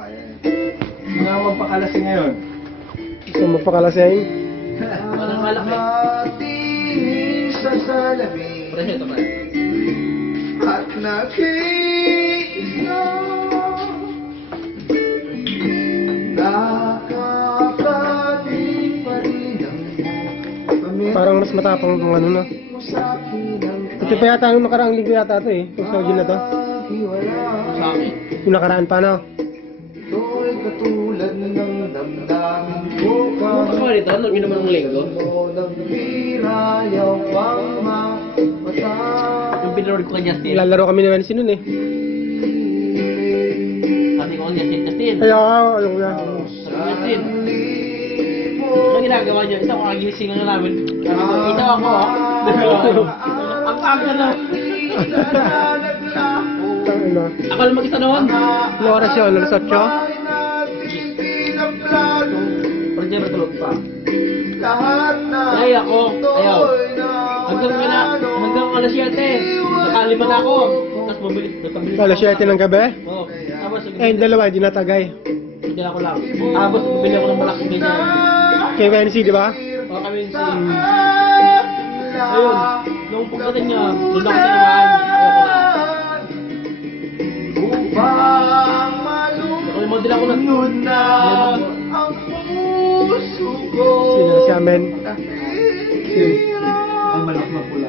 kaya eh. Hindi na magpakalasing ngayon. Gusto mo pakalasing? Walang malaki. Sa salamin Presyo ito pa. at nakita nakakapalik pa rin ang Parang mas matapang itong ano na. Ito pa yata yung nakaraang linggo yata ito eh. Itong Saudi na to. Sa akin. Yung nakaraan pa na. Ito'y katulad ng damdamin ko Ano ba rito? Ano ginawa ng linggo? Nagbirayaw ang mata. Yung pinroad ko kay Justin. Lalaro kami naman si nun eh. Sabi ko kay Justin. Ayaw na. Sabi ko, Justin. Ano ginagawa niyo? Isa ko kagilising lang namin. Sabi ko, ito ako ah. Ang aga na. Ano? Ako lang mag-isa noon. Ano oras yun? Alas 8? Pwede ba tulog pa? Lahat na Ay ako. Ayaw. Hanggang alas 7. Nakalima na ako. Tapos mabilis. Alas 7 ng gabi? Oo. Tapos Eh, yung dalawa, hindi natagay. hindi ako lang. Tapos bumili ako ng malaking ganyan. Kay Wency, di ba? O kami si... Ayun. Nung pagdating niya, doon ako tinamaan. Ayoko na. upang malunod Nakulimodin ako ng... na ang puso ko. Sino si Amen? Ang manok na pula.